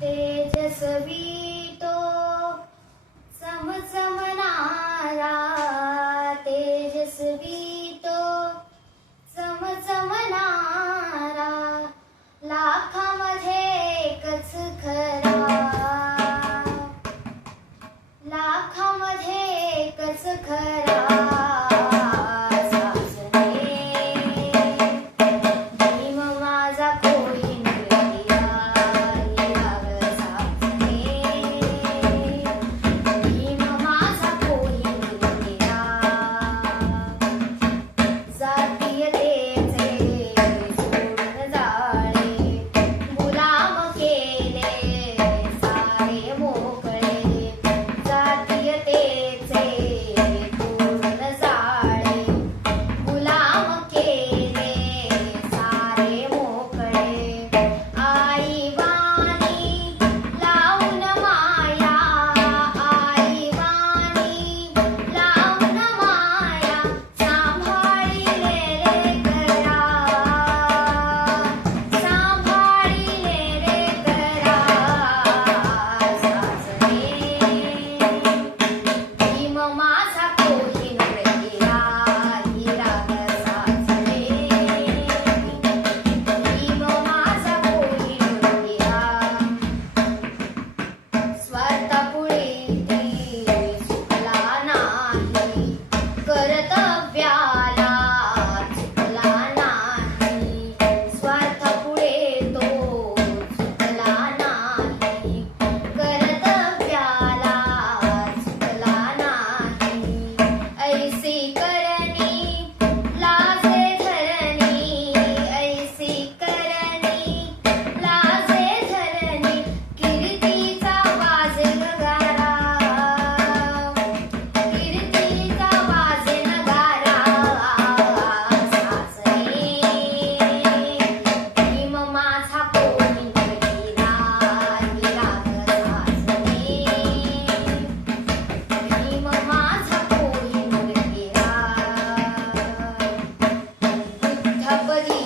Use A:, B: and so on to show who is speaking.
A: तेजस्वी तो चमचम Rapodi.